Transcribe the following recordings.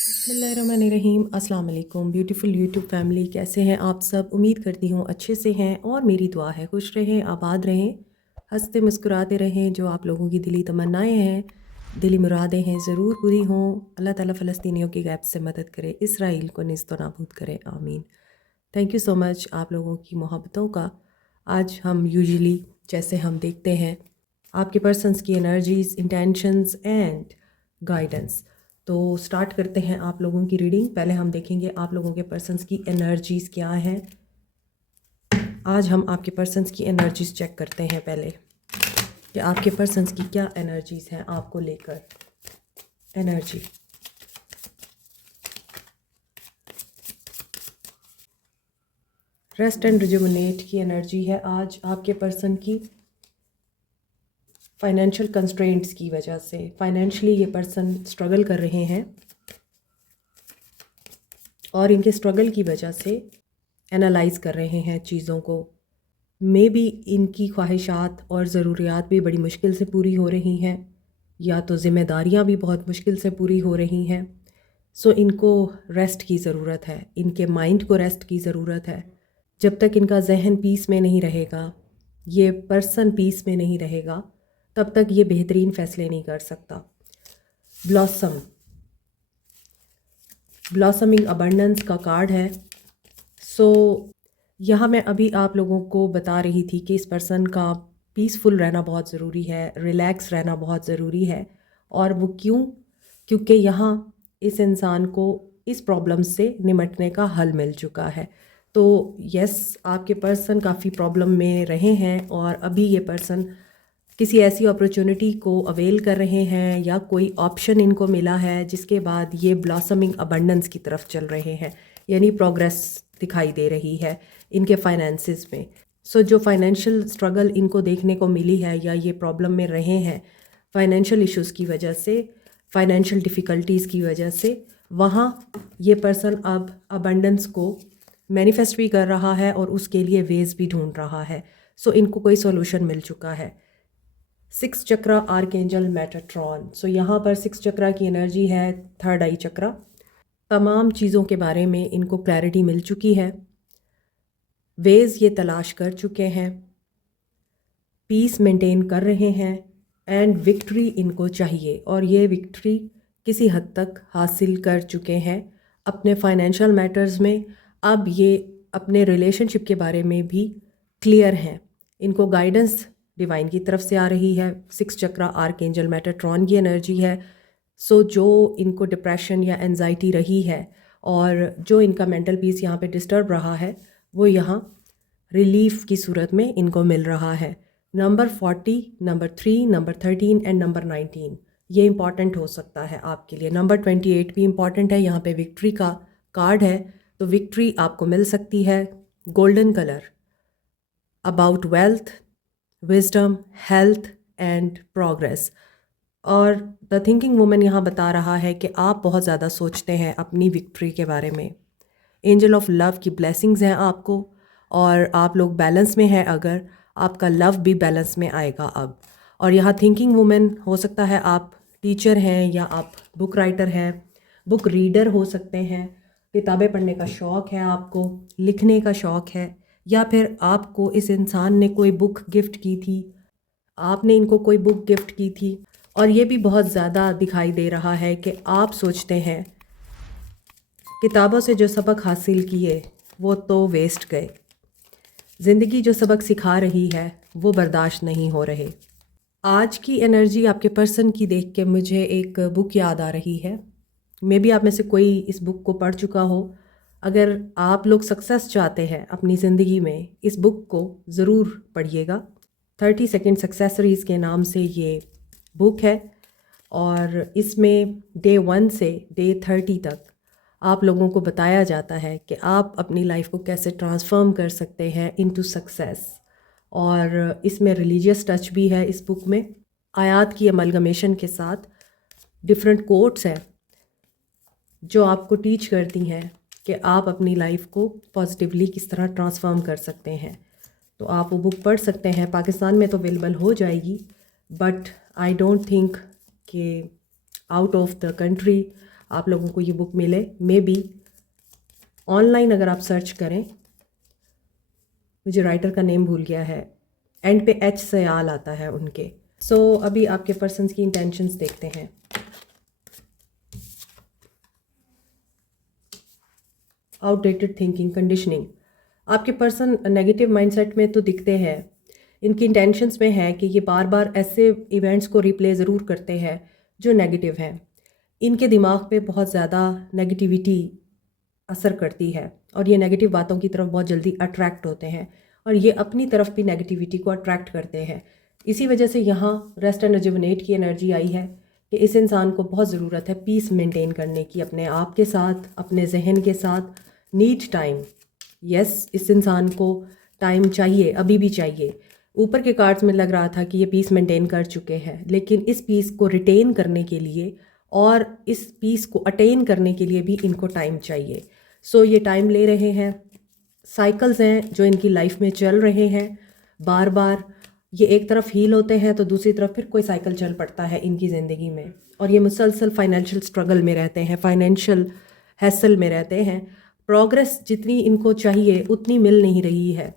बिस्मिल्लाहिर्रहमानिर्रहीम। अस्सलाम वालेकुम ब्यूटीफुल यूट्यूब फैमिली, कैसे हैं आप सब? उम्मीद करती हूँ अच्छे से हैं और मेरी दुआ है खुश रहें, आबाद रहें, हंसते मुस्कुराते रहें। जो आप लोगों की दिली तमन्नाएं हैं, दिली मुरादें हैं, ज़रूर पूरी हों। अल्लाह ताला फ़लस्तीनियों की गैब से मदद करे, इसराइल को निस्त नाबूद करे, आमीन। थैंक यू सो मच आप लोगों की मोहब्बतों का। आज हम यूजुअली जैसे हम देखते हैं आपके पर्सन्स की एनर्जीज, इंटेंशंस एंड गाइडेंस। तो स्टार्ट करते हैं आप लोगों की रीडिंग। पहले हम देखेंगे आप लोगों के पर्सन्स की एनर्जीज क्या हैं। आज हम आपके पर्सन्स की एनर्जीज चेक करते हैं पहले कि आपके पर्सन्स की क्या एनर्जीज हैं आपको लेकर। एनर्जी, रेस्ट एंड रिजुविनेट की एनर्जी है आज आपके पर्सन की। फाइनेंशियल कंस्ट्रेंट्स की वजह से फाइनेंशियली ये पर्सन स्ट्रगल कर रहे हैं और इनके स्ट्रगल की वजह से एनालाइज कर रहे हैं चीज़ों को। मे बी इनकी ख्वाहिशात और ज़रूरियात भी बड़ी मुश्किल से पूरी हो रही हैं, या तो ज़िम्मेदारियां भी बहुत मुश्किल से पूरी हो रही हैं। सो इनको रेस्ट की ज़रूरत है, इनके माइंड को रेस्ट की ज़रूरत है। जब तक इनका जहन पीस में नहीं रहेगा, ये पर्सन पीस में नहीं रहेगा, तब तक ये बेहतरीन फ़ैसले नहीं कर सकता। ब्लॉसम, ब्लॉसमिंग अबंडेंस का कार्ड है। सो यहाँ मैं अभी आप लोगों को बता रही थी कि इस पर्सन का पीसफुल रहना बहुत ज़रूरी है, रिलैक्स रहना बहुत ज़रूरी है। और वो क्यों? क्योंकि यहाँ इस इंसान को इस प्रॉब्लम से निमटने का हल मिल चुका है। तो यस, आपके पर्सन काफ़ी प्रॉब्लम में रहे हैं और अभी ये पर्सन किसी ऐसी अपॉर्चुनिटी को अवेल कर रहे हैं या कोई ऑप्शन इनको मिला है जिसके बाद ये ब्लॉसमिंग अबंडेंस की तरफ चल रहे हैं, यानी प्रोग्रेस दिखाई दे रही है इनके फाइनेंसिस में। सो जो फाइनेंशियल स्ट्रगल इनको देखने को मिली है या ये प्रॉब्लम में रहे हैं फाइनेंशियल इश्यूज़ की वजह से, फाइनेंशियल डिफ़िकल्टीज़ की वजह से, वहाँ ये पर्सन अब अबंडेंस को मैनिफेस्ट भी कर रहा है और उसके लिए वेज भी ढूंढ रहा है। सो इनको कोई सोल्यूशन मिल चुका है। 6 चक्रा आर्कएंजल मेटाट्रॉन। सो यहाँ पर 6 चक्रा की एनर्जी है थर्ड आई चक्रा। तमाम चीज़ों के बारे में इनको क्लैरिटी मिल चुकी है, वेज ये तलाश कर चुके हैं, पीस मेंटेन कर रहे हैं एंड विक्ट्री इनको चाहिए और ये विक्ट्री किसी हद तक हासिल कर चुके हैं अपने फाइनेंशियल मैटर्स में। अब ये अपने रिलेशनशिप के बारे में भी क्लियर हैं। इनको गाइडेंस डिवाइन की तरफ से आ रही है। 6 चक्रा आर्कएंजल मेटाट्रॉन की एनर्जी है। सो जो इनको डिप्रेशन या एंजाइटी रही है और जो इनका मेंटल पीस यहाँ पे डिस्टर्ब रहा है, वो यहाँ रिलीफ की सूरत में इनको मिल रहा है। Number 40, number 3, number 13 and number 19 ये इंपॉर्टेंट हो सकता है आपके लिए। नंबर 28 भी इंपॉर्टेंट है, यहाँ पे विक्ट्री का कार्ड है, तो विक्ट्री आपको मिल सकती है। Golden colour about wealth, wisdom, health and progress. और द थिंकिंग वुमन यहाँ बता रहा है कि आप बहुत ज़्यादा सोचते हैं अपनी विक्ट्री के बारे में। एंजल ऑफ लव की ब्लेसिंग्स हैं आपको और आप लोग बैलेंस में हैं, अगर आपका लव भी बैलेंस में आएगा अब। और यहाँ थिंकिंग वुमेन हो सकता है आप टीचर हैं या आप बुक राइटर हैं, बुक रीडर हो सकते हैं, किताबें पढ़ने का शौक़ है आपको, लिखने का शौक़ है, या फिर आपको इस इंसान ने कोई बुक गिफ्ट की थी, आपने इनको कोई बुक गिफ्ट की थी। और ये भी बहुत ज़्यादा दिखाई दे रहा है कि आप सोचते हैं किताबों से जो सबक हासिल किए वो तो वेस्ट गए, ज़िंदगी जो सबक सिखा रही है वो बर्दाश्त नहीं हो रहे। आज की एनर्जी आपके पर्सन की देख के मुझे एक बुक याद आ रही है। मे बी आप में से कोई इस बुक को पढ़ चुका हो। अगर आप लोग सक्सेस चाहते हैं अपनी ज़िंदगी में, इस बुक को ज़रूर पढ़िएगा। 30 सेकेंड सक्सेसरीज़ के नाम से ये बुक है और इसमें डे 1 से डे 30 तक आप लोगों को बताया जाता है कि आप अपनी लाइफ को कैसे ट्रांसफॉर्म कर सकते हैं इनटू सक्सेस। और इसमें रिलीजियस टच भी है इस बुक में, आयात की अमलगमेशन के साथ डिफरेंट कोट्स हैं जो आपको टीच करती हैं कि आप अपनी लाइफ को पॉजिटिवली किस तरह ट्रांसफॉर्म कर सकते हैं। तो आप वो बुक पढ़ सकते हैं। पाकिस्तान में तो अवेलेबल हो जाएगी, बट आई डोंट थिंक कि आउट ऑफ द कंट्री आप लोगों को ये बुक मिले। मे बी ऑनलाइन अगर आप सर्च करें, मुझे राइटर का नेम भूल गया है, एंड पे एच से आल आता है उनके। सो अभी आपके पर्सन्स की इंटेंशंस देखते हैं। Outdated thinking, conditioning. आपके पर्सन नेगेटिव माइंडसेट में तो दिखते हैं, इनकी इंटेंशंस में है कि ये बार बार ऐसे इवेंट्स को रिप्ले ज़रूर करते हैं जो नेगेटिव हैं। इनके दिमाग पे बहुत ज़्यादा नेगेटिविटी असर करती है और ये नेगेटिव बातों की तरफ बहुत जल्दी अट्रैक्ट होते हैं और ये अपनी तरफ भी नेगेटिविटी को अट्रैक्ट करते हैं। इसी वजह से यहाँ रेस्ट एंड रिजुविनेट की एनर्जी आई है कि इस इंसान को बहुत ज़रूरत है पीस मेंटेन करने की, अपने आप के साथ, अपने जहन के साथ। नीड टाइम, यस, इस इंसान को टाइम चाहिए, अभी भी चाहिए। ऊपर के कार्ड्स में लग रहा था कि ये पीस मेंटेन कर चुके हैं, लेकिन इस पीस को रिटेन करने के लिए और इस पीस को अटेन करने के लिए भी इनको टाइम चाहिए। सो ये टाइम ले रहे हैं। साइकिल्स हैं जो इनकी लाइफ में चल रहे हैं बार बार। ये एक तरफ हील होते हैं तो दूसरी तरफ फिर कोई साइकिल चल पड़ता है इनकी ज़िंदगी में, और ये मुसलसल फाइनेंशियल स्ट्रगल में रहते हैं, फाइनेंशियल हैसल में रहते हैं। प्रोग्रेस जितनी इनको चाहिए उतनी मिल नहीं रही है,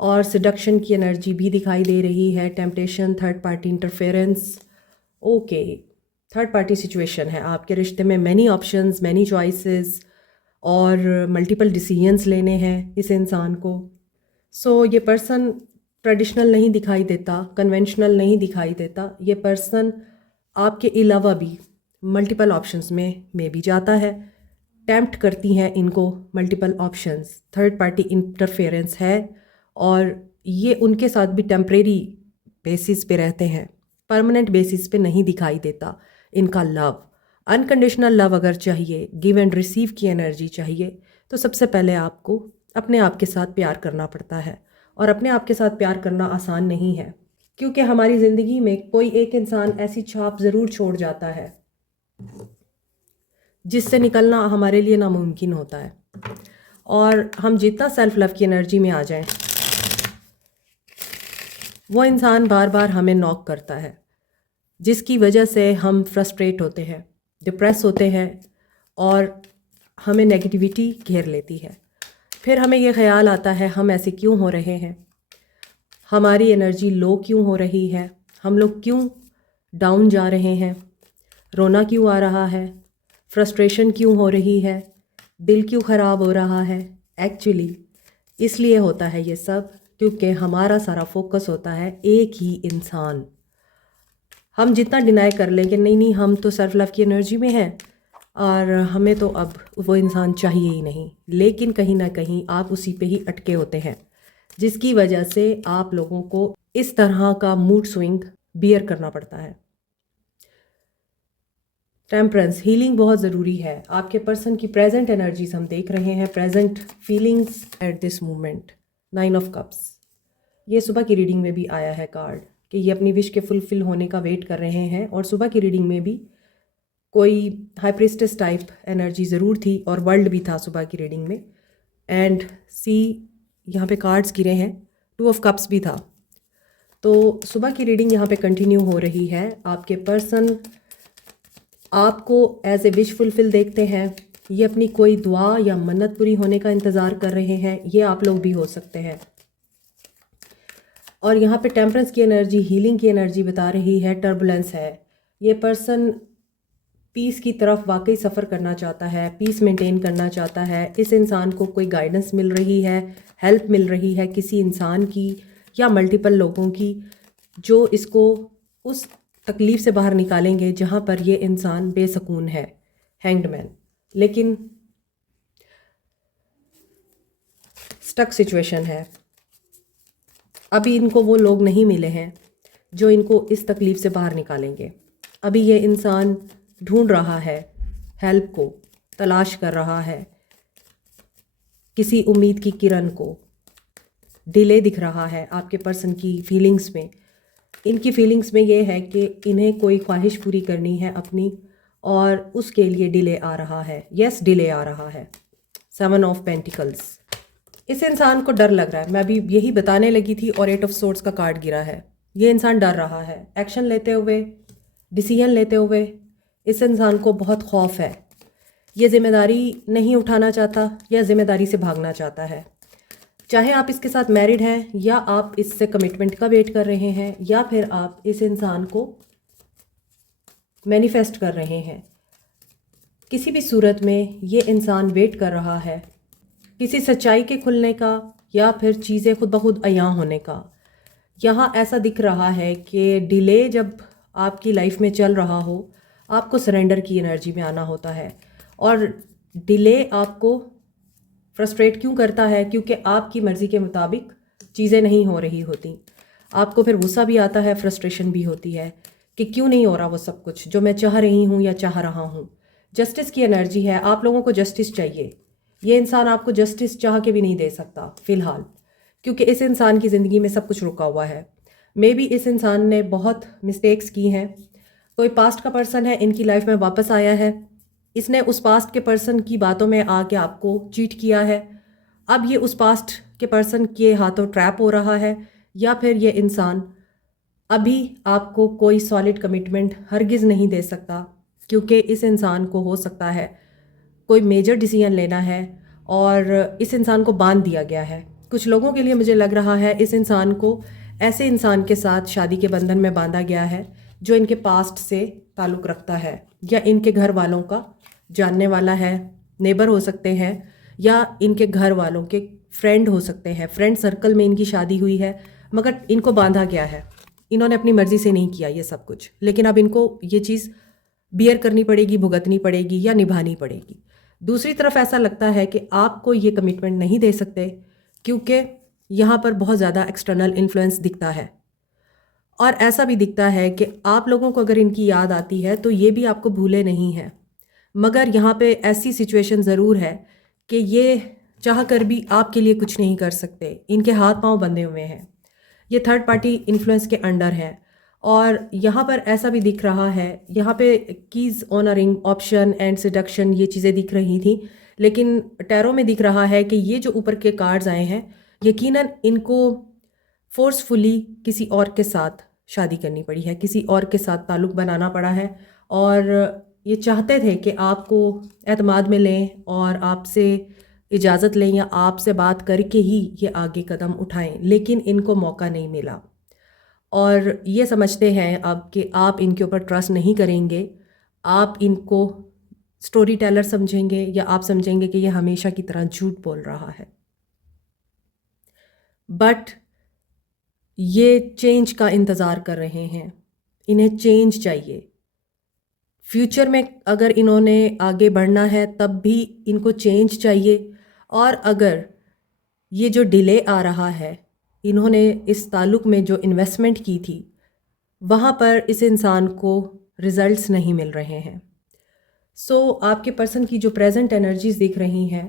और सिडक्शन की एनर्जी भी दिखाई दे रही है, temptation, third party interference. Okay, third party situation है आपके रिश्ते में, मैनी ऑप्शंस, मैनी चॉइसेस और मल्टीपल डिसीजंस लेने हैं इस इंसान को। सो ये पर्सन ट्रेडिशनल नहीं दिखाई देता, कन्वेंशनल नहीं दिखाई देता। ये पर्सन आपके अलावा भी मल्टीपल ऑप्शंस में भी जाता है। टेम्प्ट करती हैं इनको multiple options, third party interference है, और ये उनके साथ भी टेम्परेरी बेसिस पे रहते हैं, परमानेंट बेसिस पे नहीं दिखाई देता इनका लव। अनकंडीशनल लव अगर चाहिए, गिव एंड रिसीव की एनर्जी चाहिए, तो सबसे पहले आपको अपने आप के साथ प्यार करना पड़ता है, और अपने आप के साथ प्यार करना आसान नहीं है, क्योंकि हमारी ज़िंदगी में कोई एक इंसान ऐसी छाप ज़रूर छोड़ जाता है जिससे निकलना हमारे लिए नामुमकिन होता है। और हम जितना सेल्फ लव की एनर्जी में आ जाएं, वो इंसान बार बार हमें नॉक करता है, जिसकी वजह से हम फ्रस्ट्रेट होते हैं, डिप्रेस होते हैं, और हमें नेगेटिविटी घेर लेती है। फिर हमें ये ख्याल आता है हम ऐसे क्यों हो रहे हैं, हमारी एनर्जी लो क्यों हो रही है, हम लोग क्यों डाउन जा रहे हैं, रोना क्यों आ रहा है, फ्रस्ट्रेशन क्यों हो रही है, दिल क्यों ख़राब हो रहा है। एक्चुअली इसलिए होता है ये सब क्योंकि हमारा सारा फोकस होता है एक ही इंसान। हम जितना डिनाई कर लें कि नहीं नहीं हम तो सेल्फ लव की एनर्जी में हैं और हमें तो अब वो इंसान चाहिए ही नहीं, लेकिन कहीं ना कहीं आप उसी पे ही अटके होते हैं, जिसकी वजह से आप लोगों को इस तरह का मूड स्विंग बियर करना पड़ता है। टेम्परेंस, हीलिंग बहुत ज़रूरी है। आपके पर्सन की प्रेजेंट एनर्जीज हम देख रहे हैं, present feelings at this moment. 9 of cups, ये सुबह की रीडिंग में भी आया है कार्ड कि ये अपनी विश के फुलफिल होने का वेट कर रहे हैं, और सुबह की रीडिंग में भी कोई हाई प्रीस्टेस टाइप एनर्जी ज़रूर थी और वर्ल्ड भी था सुबह की रीडिंग में। एंड सी यहाँ पे कार्ड्स गिरे हैं, 2 ऑफ कप्स भी था। तो सुबह की रीडिंग यहाँ पे कंटिन्यू हो रही है। आपके पर्सन आपको एज ए विश फुलफिल देखते हैं, ये अपनी कोई दुआ या मन्नत पूरी होने का इंतज़ार कर रहे हैं, ये आप लोग भी हो सकते हैं। और यहाँ पे टेम्परेंस की एनर्जी, हीलिंग की एनर्जी बता रही है, टर्बुलेंस है। ये पर्सन पीस की तरफ वाकई सफ़र करना चाहता है, पीस मेंटेन करना चाहता है। इस इंसान को कोई गाइडेंस मिल रही है, हेल्प मिल रही है किसी इंसान की या मल्टीपल लोगों की, जो इसको उस तकलीफ़ से बाहर निकालेंगे जहाँ पर ये इंसान बेसकून है। हैंग्ड मैन, लेकिन स्टक सिचुएशन है। अभी इनको वो लोग नहीं मिले हैं जो इनको इस तकलीफ़ से बाहर निकालेंगे। अभी ये इंसान ढूंढ रहा है, हेल्प को तलाश कर रहा है, किसी उम्मीद की किरण को। डिले दिख रहा है आपके पर्सन की फीलिंग्स में। इनकी फीलिंग्स में ये है कि इन्हें कोई ख्वाहिश पूरी करनी है अपनी, और उसके लिए डिले आ रहा है। यस, डिले आ रहा है। 7 ऑफ पेंटिकल्स, इस इंसान को डर लग रहा है। मैं अभी यही बताने लगी थी और 8 ऑफ सोर्ड्स का कार्ड गिरा है। ये इंसान डर रहा है, एक्शन लेते हुए, डिसीजन लेते हुए इस इंसान को बहुत खौफ है ये ज़िम्मेदारी नहीं उठाना चाहता या ज़िम्मेदारी से भागना चाहता है। चाहे आप इसके साथ मैरिड हैं या आप इससे कमिटमेंट का वेट कर रहे हैं या फिर आप इस इंसान को मैनिफेस्ट कर रहे हैं, किसी भी सूरत में ये इंसान वेट कर रहा है किसी सच्चाई के खुलने का या फिर चीज़ें खुद ब खुद अयां होने का। यहाँ ऐसा दिख रहा है कि डिले जब आपकी लाइफ में चल रहा हो, आपको सरेंडर की एनर्जी में आना होता है। और डिले आपको फ्रस्ट्रेट क्यों करता है? क्योंकि आपकी मर्ज़ी के मुताबिक चीज़ें नहीं हो रही होती। आपको फिर गुस्सा भी आता है, फ्रस्ट्रेशन भी होती है कि क्यों नहीं हो रहा वो सब कुछ जो मैं चाह रही हूँ या चाह रहा हूँ। जस्टिस की एनर्जी है, आप लोगों को जस्टिस चाहिए। ये इंसान आपको जस्टिस चाह के भी नहीं दे सकता फ़िलहाल, क्योंकि इस इंसान की ज़िंदगी में सब कुछ रुका हुआ है। मे बी इस इंसान ने बहुत मिस्टेक्स की हैं। कोई पास्ट का पर्सन है, इनकी लाइफ में वापस आया है, इसने उस पास्ट के पर्सन की बातों में आके आपको चीट किया है। अब ये उस पास्ट के पर्सन के हाथों ट्रैप हो रहा है, या फिर ये इंसान अभी आपको कोई सॉलिड कमिटमेंट हरगिज़ नहीं दे सकता, क्योंकि इस इंसान को हो सकता है कोई मेजर डिसीजन लेना है और इस इंसान को बांध दिया गया है। कुछ लोगों के लिए मुझे लग रहा है इस इंसान को ऐसे इंसान के साथ शादी के बंधन में बांधा गया है जो इनके पास्ट से ताल्लुक़ रखता है या इनके घर वालों का जानने वाला है, नेबर हो सकते हैं या इनके घर वालों के फ्रेंड हो सकते हैं। फ्रेंड सर्कल में इनकी शादी हुई है मगर इनको बांधा गया है। इन्होंने अपनी मर्ज़ी से नहीं किया ये सब कुछ, लेकिन अब इनको ये चीज़ बियर करनी पड़ेगी, भुगतनी पड़ेगी या निभानी पड़ेगी। दूसरी तरफ ऐसा लगता है कि आपको ये कमिटमेंट नहीं दे सकते क्योंकि यहाँ पर बहुत ज़्यादा एक्सटर्नल इन्फ्लुएंस दिखता है। और ऐसा भी दिखता है कि आप लोगों को अगर इनकी याद आती है तो ये भी आपको भूले नहीं हैं, मगर यहाँ पे ऐसी सिचुएशन ज़रूर है कि ये चाह कर भी आपके लिए कुछ नहीं कर सकते। इनके हाथ पांव बंधे हुए हैं, ये थर्ड पार्टी इन्फ्लुएंस के अंडर है। और यहाँ पर ऐसा भी दिख रहा है, यहाँ पे keys honouring, option and seduction ये चीज़ें दिख रही थी, लेकिन टैरो में दिख रहा है कि ये जो ऊपर के कार्ड्स आए हैं यकीनन इनको फोर्सफुली किसी और के साथ शादी करनी पड़ी है, किसी और के साथ ताल्लुक़ बनाना पड़ा है। और ये चाहते थे कि आपको एतमाद में लें और आपसे इजाज़त लें या आपसे बात करके ही ये आगे कदम उठाएं, लेकिन इनको मौका नहीं मिला। और ये समझते हैं अब कि आप इनके ऊपर ट्रस्ट नहीं करेंगे, आप इनको स्टोरी टेलर समझेंगे या आप समझेंगे कि ये हमेशा की तरह झूठ बोल रहा है। बट ये चेंज का इंतज़ार कर रहे हैं, इन्हें चेंज चाहिए। फ्यूचर में अगर इन्होंने आगे बढ़ना है तब भी इनको चेंज चाहिए। और अगर ये जो डिले आ रहा है, इन्होंने इस ताल्लुक़ में जो इन्वेस्टमेंट की थी वहाँ पर इस इंसान को रिज़ल्ट्स नहीं मिल रहे हैं। सो आपके पर्सन की जो प्रेजेंट एनर्जीज़ दिख रही हैं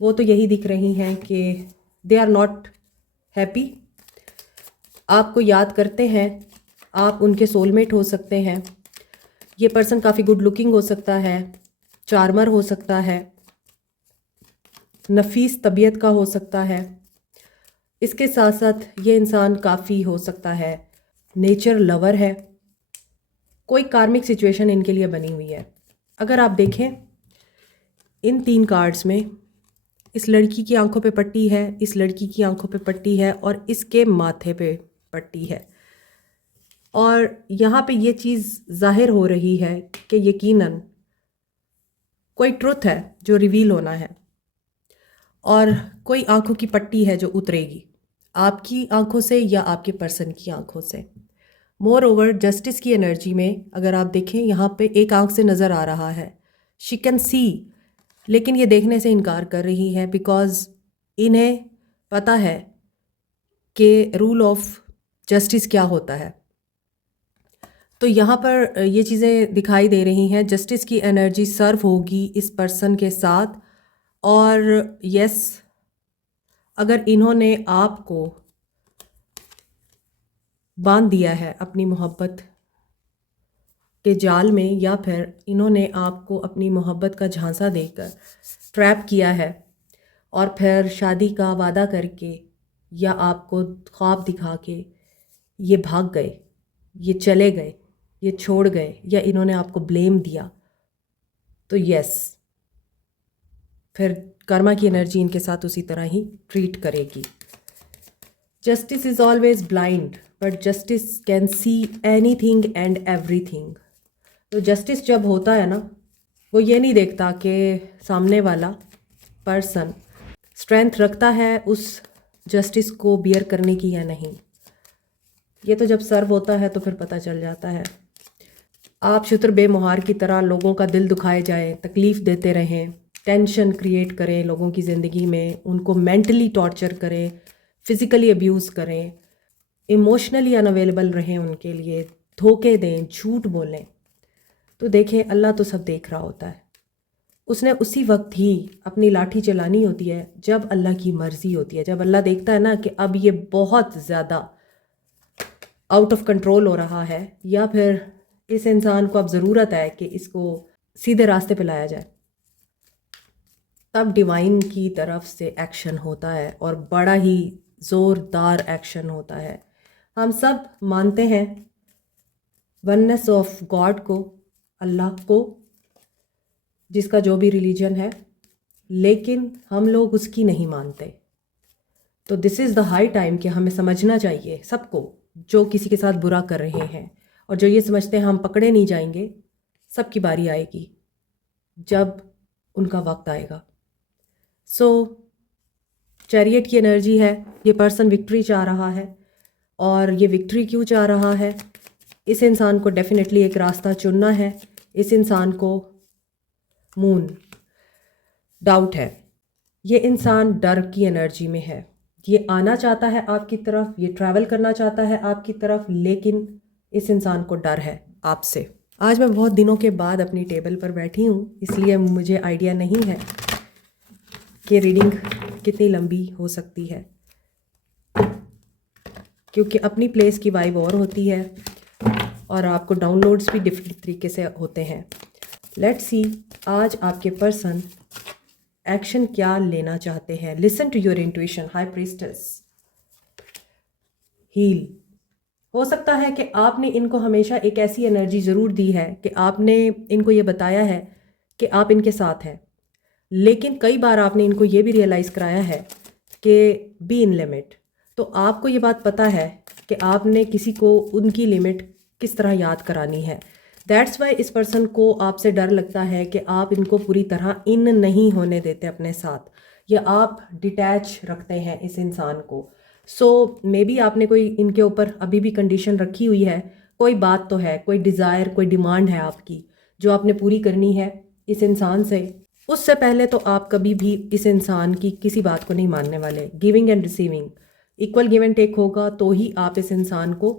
वो तो यही दिख रही हैं कि दे आर नॉट हैप्पी। आपको याद करते हैं, आप उनके सोलमेट हो सकते हैं। ये पर्सन काफ़ी गुड लुकिंग हो सकता है, चार्मर हो सकता है, नफीस तबीयत का हो सकता है। इसके साथ साथ ये इंसान काफ़ी हो सकता है नेचर लवर है। कोई कार्मिक सिचुएशन इनके लिए बनी हुई है। अगर आप देखें इन 3 कार्ड्स में, इस लड़की की आंखों पे पट्टी है, इस लड़की की आंखों पे पट्टी है और इसके माथे पे पट्टी है। और यहाँ पे ये चीज़ ज़ाहिर हो रही है कि यकीनन कोई ट्रुथ है जो रिवील होना है और कोई आंखों की पट्टी है जो उतरेगी, आपकी आंखों से या आपके पर्सन की आंखों से। मोर ओवर जस्टिस की एनर्जी में अगर आप देखें, यहाँ पे एक आंख से नज़र आ रहा है, शी कैन सी, लेकिन ये देखने से इनकार कर रही है बिकॉज़ इन्हें पता है कि रूल ऑफ जस्टिस क्या होता है। तो यहाँ पर ये चीज़ें दिखाई दे रही हैं, जस्टिस की एनर्जी सर्व होगी इस पर्सन के साथ। और यस, अगर इन्होंने आपको बांध दिया है अपनी मोहब्बत के जाल में, या फिर इन्होंने आपको अपनी मोहब्बत का झांसा देकर ट्रैप किया है और फिर शादी का वादा करके या आपको ख्वाब दिखा के ये भाग गए, ये चले गए, ये छोड़ गए, या इन्होंने आपको ब्लेम दिया, तो यस, फिर कर्मा की एनर्जी इनके साथ उसी तरह ही ट्रीट करेगी। Justice is always blind but justice can see anything and everything. तो जस्टिस जब होता है ना, वो ये नहीं देखता कि सामने वाला पर्सन स्ट्रेंथ रखता है उस जस्टिस को बियर करने की या नहीं। ये तो जब सर्व होता है तो फिर पता चल जाता है। आप शुतर बेमुहार की तरह लोगों का दिल दुखाए जाए, तकलीफ़ देते रहें, टेंशन क्रिएट करें लोगों की ज़िंदगी में, उनको मेंटली टॉर्चर करें, फिज़िकली अब्यूज़ करें, इमोशनली अनअवेलेबल रहें उनके लिए, धोखे दें, झूठ बोलें, तो देखें अल्लाह तो सब देख रहा होता है। उसने उसी वक्त ही अपनी लाठी चलानी होती है जब अल्लाह की मर्ज़ी होती है। जब अल्लाह देखता है ना कि अब ये बहुत ज़्यादा आउट ऑफ कंट्रोल हो रहा है या फिर इस इंसान को अब ज़रूरत है कि इसको सीधे रास्ते पे लाया जाए, तब डिवाइन की तरफ से एक्शन होता है और बड़ा ही ज़ोरदार एक्शन होता है। हम सब मानते हैं वननेस ऑफ गॉड को, अल्लाह को, जिसका जो भी रिलीजन है, लेकिन हम लोग उसकी नहीं मानते। तो this is the high time कि हमें समझना चाहिए सबको, जो किसी के साथ बुरा कर रहे हैं और जो ये समझते हैं हम पकड़े नहीं जाएंगे, सबकी बारी आएगी जब उनका वक्त आएगा। सो चैरियट की एनर्जी है, ये पर्सन विक्ट्री चाह रहा है। और ये विक्ट्री क्यों चाह रहा है? इस इंसान को डेफिनेटली एक रास्ता चुनना है। इस इंसान को मून डाउट है, ये इंसान डर की एनर्जी में है। ये आना चाहता है आपकी तरफ, ये ट्रैवल करना चाहता है आपकी तरफ, लेकिन इस इंसान को डर है आपसे। आज मैं बहुत दिनों के बाद अपनी टेबल पर बैठी हूँ, इसलिए मुझे आइडिया नहीं है कि रीडिंग कितनी लंबी हो सकती है, क्योंकि अपनी प्लेस की वाइब और होती है और आपको डाउनलोड्स भी डिफरेंट तरीके से होते हैं। लेट्स सी आज आपके पर्सन एक्शन क्या लेना चाहते हैं। Listen to your intuition, high priestess. Heal. हो सकता है कि आपने इनको हमेशा एक ऐसी एनर्जी ज़रूर दी है कि आपने इनको ये बताया है कि आप इनके साथ हैं, लेकिन कई बार आपने इनको ये भी रियलाइज़ कराया है कि बी इन लिमिट। तो आपको ये बात पता है कि आपने किसी को उनकी लिमिट किस तरह याद करानी है। दैट्स वाई इस पर्सन को आपसे डर लगता है कि आप इनको पूरी तरह इन नहीं होने देते अपने साथ, या आप डिटैच रखते हैं इस इंसान को। सो मे बी आपने कोई इनके ऊपर अभी भी कंडीशन रखी हुई है, कोई बात तो है, कोई डिज़ायर, कोई डिमांड है आपकी जो आपने पूरी करनी है इस इंसान से। उससे पहले तो आप कभी भी इस इंसान की किसी बात को नहीं मानने वाले। Giving and receiving, equal give and take होगा तो ही आप इस इंसान को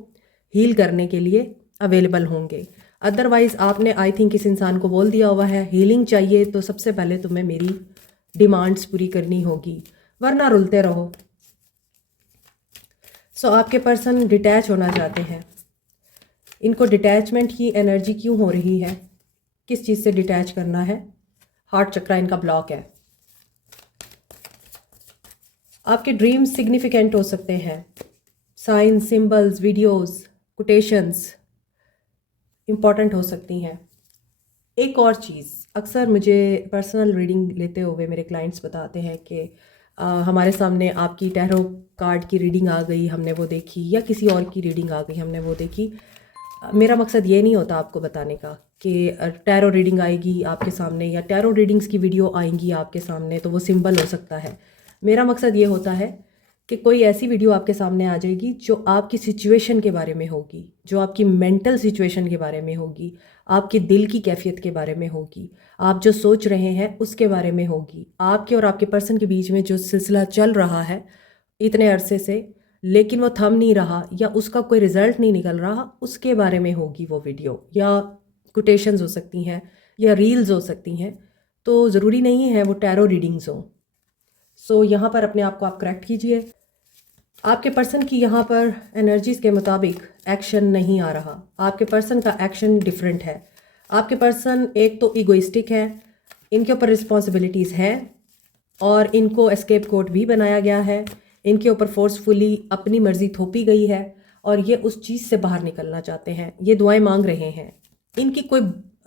हील करने के लिए अवेलेबल होंगे। अदरवाइज़ आपने आई थिंक इस इंसान को बोल दिया हुआ है हीलिंग चाहिए तो सबसे पहले तुम्हें मेरी डिमांड्स पूरी करनी होगी, वरना रुलते रहो। सो आपके पर्सन डिटैच होना चाहते हैं। इनको डिटैचमेंट की एनर्जी क्यों हो रही है? किस चीज़ से डिटैच करना है? हार्ट चक्रा इनका ब्लॉक है। आपके ड्रीम्स सिग्निफिकेंट हो सकते हैं। Science, symbols, videos, quotations important हो सकती हैं। एक और चीज़, अक्सर मुझे पर्सनल रीडिंग लेते हुए मेरे क्लाइंट्स बताते हैं कि हमारे सामने आपकी टैरो कार्ड की रीडिंग आ गई, हमने वो देखी, या किसी और की रीडिंग आ गई, हमने वो देखी। मेरा मकसद ये नहीं होता आपको बताने का कि टैरो रीडिंग आएगी आपके सामने या टैरो रीडिंग्स की वीडियो आएंगी आपके सामने तो वो सिंबल हो सकता है। मेरा मकसद ये होता है कि कोई ऐसी वीडियो आपके सामने आ जाएगी जो आपकी सिचुएशन के बारे में होगी, जो आपकी मेंटल सिचुएशन के बारे में होगी, आपके दिल की कैफियत के बारे में होगी, आप जो सोच रहे हैं उसके बारे में होगी, आपके और आपके पर्सन के बीच में जो सिलसिला चल रहा है इतने अरसे से लेकिन वो थम नहीं रहा या उसका कोई रिजल्ट नहीं निकल रहा, उसके बारे में होगी वो वीडियो। या कोटेशंस हो सकती हैं या रील्स हो सकती हैं, तो ज़रूरी नहीं है वो टैरो रीडिंग्स हो। सो यहाँ पर अपने आप को आप करेक्ट कीजिए। आपके पर्सन की यहाँ पर एनर्जीज़ के मुताबिक एक्शन नहीं आ रहा। आपके पर्सन का एक्शन डिफरेंट है। आपके पर्सन एक तो ईगोइस्टिक है, इनके ऊपर रिस्पॉन्सिबिलिटीज़ हैं और इनको एस्केप कोड भी बनाया गया है, इनके ऊपर फोर्सफुली अपनी मर्ज़ी थोपी गई है और ये उस चीज़ से बाहर निकलना चाहते हैं। ये दुआएं मांग रहे हैं। इनकी कोई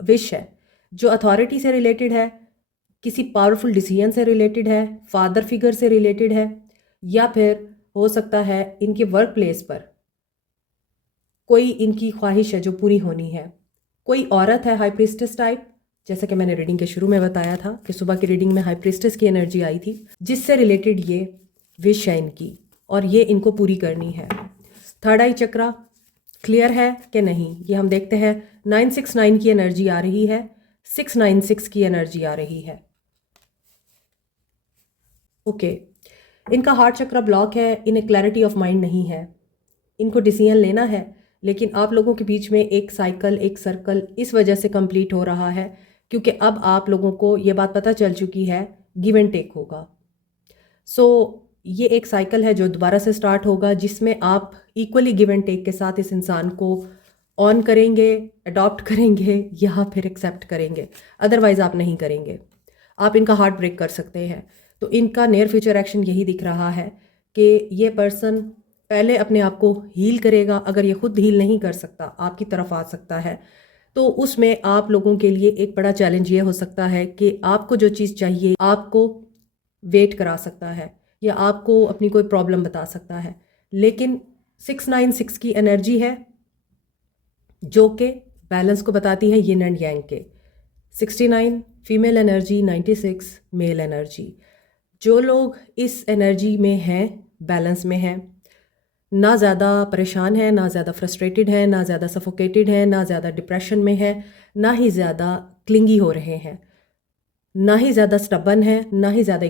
विश है जो अथॉरिटी से रिलेटेड है किसी पावरफुल डिसीजन से रिलेटेड है, फादर फिगर से रिलेटेड है, या फिर हो सकता है इनके वर्क प्लेस पर कोई इनकी ख्वाहिश है जो पूरी होनी है। कोई औरत है हाई प्रीस्टेस टाइप, जैसा कि मैंने रीडिंग के शुरू में बताया था कि सुबह की रीडिंग में हाई प्रीस्टेस की एनर्जी आई थी, जिससे रिलेटेड ये विश है इनकी और ये इनको पूरी करनी है। थर्ड आई चक्रा क्लियर है कि नहीं, ये हम देखते हैं। 969 की एनर्जी आ रही है, 696 की एनर्जी आ रही है। ओके, इनका हार्ट चक्रा ब्लॉक है, इन्हें क्लैरिटी ऑफ माइंड नहीं है, इनको डिसीजन लेना है, लेकिन आप लोगों के बीच में एक साइकिल, एक सर्कल इस वजह से कंप्लीट हो रहा है क्योंकि अब आप लोगों को ये बात पता चल चुकी है गिव एंड टेक होगा। सो ये एक साइकिल है जो दोबारा से स्टार्ट होगा, जिसमें आप इक्वली गिव एंड टेक के साथ इस इंसान को ऑन करेंगे, अडॉप्ट करेंगे या फिर एक्सेप्ट करेंगे, अदरवाइज आप नहीं करेंगे। आप इनका हार्ट ब्रेक कर सकते हैं। तो इनका नियर फ्यूचर एक्शन यही दिख रहा है कि ये पर्सन पहले अपने आप को हील करेगा। अगर ये खुद हील नहीं कर सकता, आपकी तरफ आ सकता है, तो उसमें आप लोगों के लिए एक बड़ा चैलेंज ये हो सकता है कि आपको जो चीज़ चाहिए आपको वेट करा सकता है या आपको अपनी कोई प्रॉब्लम बता सकता है। लेकिन 696 की एनर्जी है जो कि बैलेंस को बताती है, यिन एंड यांग के। 69 फीमेल एनर्जी, 96 मेल एनर्जी। जो लोग इस एनर्जी में हैं, बैलेंस में हैं, ना ज़्यादा परेशान है, ना ज़्यादा फ्रस्ट्रेटेड है, ना ज़्यादा सफोकेटेड है, ना ज़्यादा डिप्रेशन में है, ना ही ज़्यादा क्लिंगी हो रहे हैं, ना ही ज़्यादा स्टबन है, ना ही ज़्यादा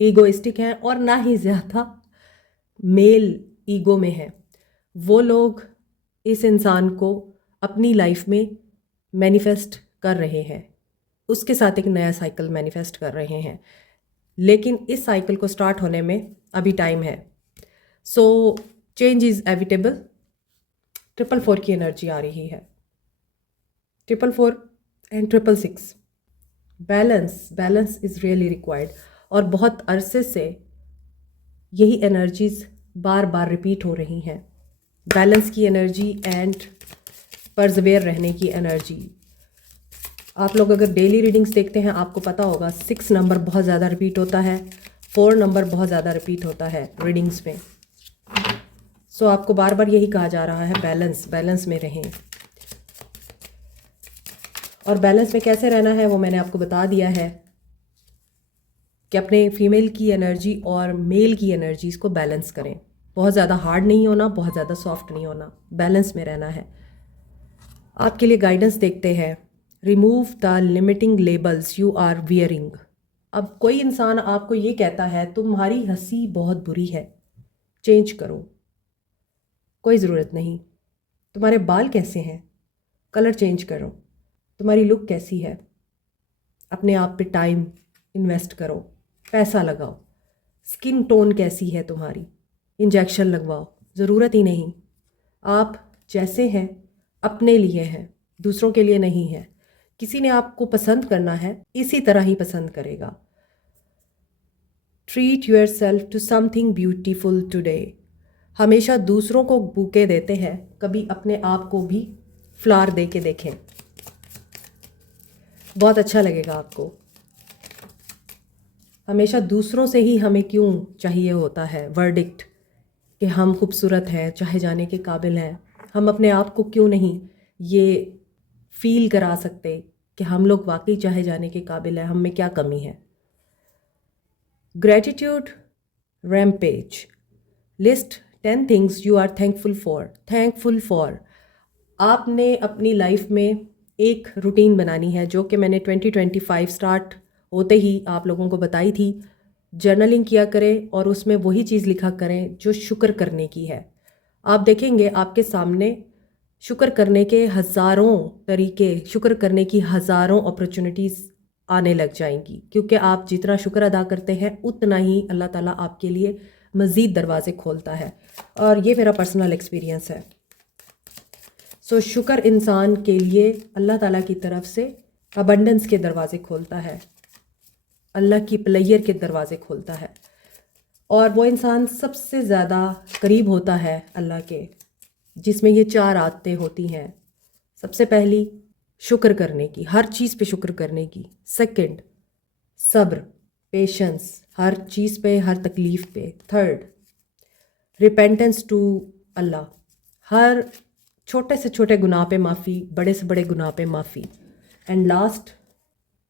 ईगोइस्टिक हैं, और ना ही ज़्यादा मेल ईगो में है, वो लोग इस इंसान को अपनी लाइफ में मैनिफेस्ट कर रहे हैं, उसके साथ एक नया साइकिल मैनिफेस्ट कर रहे हैं। लेकिन इस साइकिल को स्टार्ट होने में अभी टाइम है। So change is evitable. 444 की एनर्जी आ रही है, 444 and 666। Balance is really required, और बहुत अरसे से यही एनर्जीज बार बार रिपीट हो रही हैं। बैलेंस की एनर्जी एंड परजवेयर रहने की एनर्जी। आप लोग अगर डेली रीडिंग्स देखते हैं आपको पता होगा 6 नंबर बहुत ज़्यादा रिपीट होता है, 4 नंबर बहुत ज़्यादा रिपीट होता है रीडिंग्स में। सो आपको बार बार यही कहा जा रहा है बैलेंस में रहें। और बैलेंस में कैसे रहना है वो मैंने आपको बता दिया है कि अपने फीमेल की एनर्जी और मेल की एनर्जीज़ को बैलेंस करें। बहुत ज़्यादा हार्ड नहीं होना, बहुत ज़्यादा सॉफ्ट नहीं होना, बैलेंस में रहना है। आपके लिए गाइडेंस देखते हैं। Remove the limiting labels you are wearing. अब कोई इंसान आपको ये कहता है तुम्हारी हंसी बहुत बुरी है, चेंज करो, कोई ज़रूरत नहीं। तुम्हारे बाल कैसे हैं, कलर चेंज करो। तुम्हारी लुक कैसी है, अपने आप पे टाइम इन्वेस्ट करो, पैसा लगाओ। स्किन टोन कैसी है तुम्हारी, इंजेक्शन लगवाओ, ज़रूरत ही नहीं। आप जैसे हैं अपने लिए हैं, दूसरों के लिए नहीं है। किसी ने आपको पसंद करना है, इसी तरह ही पसंद करेगा। Treat yourself to something beautiful today. हमेशा दूसरों को बुके देते हैं, कभी अपने आप को भी फ्लावर दे के देखें, बहुत अच्छा लगेगा आपको। हमेशा दूसरों से ही हमें क्यों चाहिए होता है वर्डिक्ट कि हम खूबसूरत हैं, चाहे जाने के काबिल हैं। हम अपने आप को क्यों नहीं ये फील करा सकते कि हम लोग वाकई चाहे जाने के काबिल हैं, हम में क्या कमी है। Gratitude rampage. List 10 things you are thankful for. आपने अपनी लाइफ में एक रूटीन बनानी है जो कि मैंने 2025 स्टार्ट होते ही आप लोगों को बताई थी। जर्नलिंग किया करें और उसमें वही चीज़ लिखा करें जो शुक्र करने की है। आप देखेंगे आपके सामने शुक्र करने के हज़ारों तरीके, शुक्र करने की हज़ारों अपॉर्चुनिटीज़ आने लग जाएंगी, क्योंकि आप जितना शुक्र अदा करते हैं उतना ही अल्लाह ताला आपके लिए मज़ीद दरवाज़े खोलता है। और ये मेरा पर्सनल एक्सपीरियंस है। सो शुक्र इंसान के लिए अल्लाह ताला की तरफ से अबंडेंस के दरवाज़े खोलता है, अल्लाह की प्लेयर के दरवाज़े खोलता है, और वो इंसान सबसे ज़्यादा करीब होता है अल्लाह के, जिसमें ये 4 आदतें होती हैं। सबसे पहली शुक्र करने की, हर चीज़ पे शुक्र करने की। सेकंड सब्र, पेशेंस, हर चीज़ पे, हर तकलीफ़ पे। थर्ड, रिपेंटेंस टू अल्लाह, हर छोटे से छोटे गुनाह पे माफ़ी, बड़े से बड़े गुनाह पे माफ़ी। एंड लास्ट,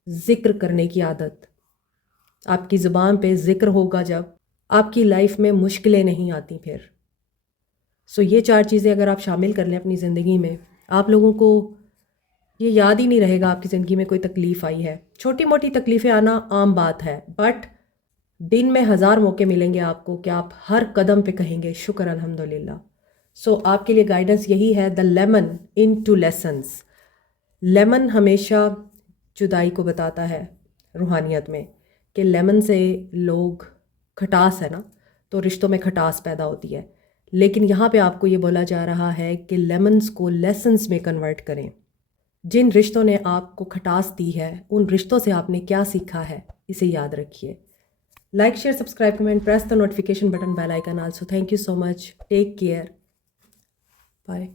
ज़िक्र करने की आदत। आपकी ज़ुबान पे ज़िक्र होगा जब, आपकी लाइफ में मुश्किलें नहीं आती फिर। सो ये 4 चीज़ें अगर आप शामिल कर लें अपनी ज़िंदगी में, आप लोगों को ये याद ही नहीं रहेगा आपकी ज़िंदगी में कोई तकलीफ़ आई है। छोटी मोटी तकलीफ़ें आना आम बात है, बट दिन में 1000 मौके मिलेंगे आपको कि आप हर कदम पे कहेंगे शुक्र अल्हम्दुलिल्लाह। सो आपके लिए गाइडेंस यही है, the lemon into lessons. Lemon हमेशा जुदाई को बताता है रूहानियत में, कि लेमन से लोग, खटास है ना, तो रिश्तों में खटास पैदा होती है। लेकिन यहाँ पे आपको ये बोला जा रहा है कि लेमन्स को लेसन्स में कन्वर्ट करें। जिन रिश्तों ने आपको खटास दी है, उन रिश्तों से आपने क्या सीखा है, इसे याद रखिए। Like, share, subscribe, comment, press the notification button, bell icon also. Thank you so much, take care, bye.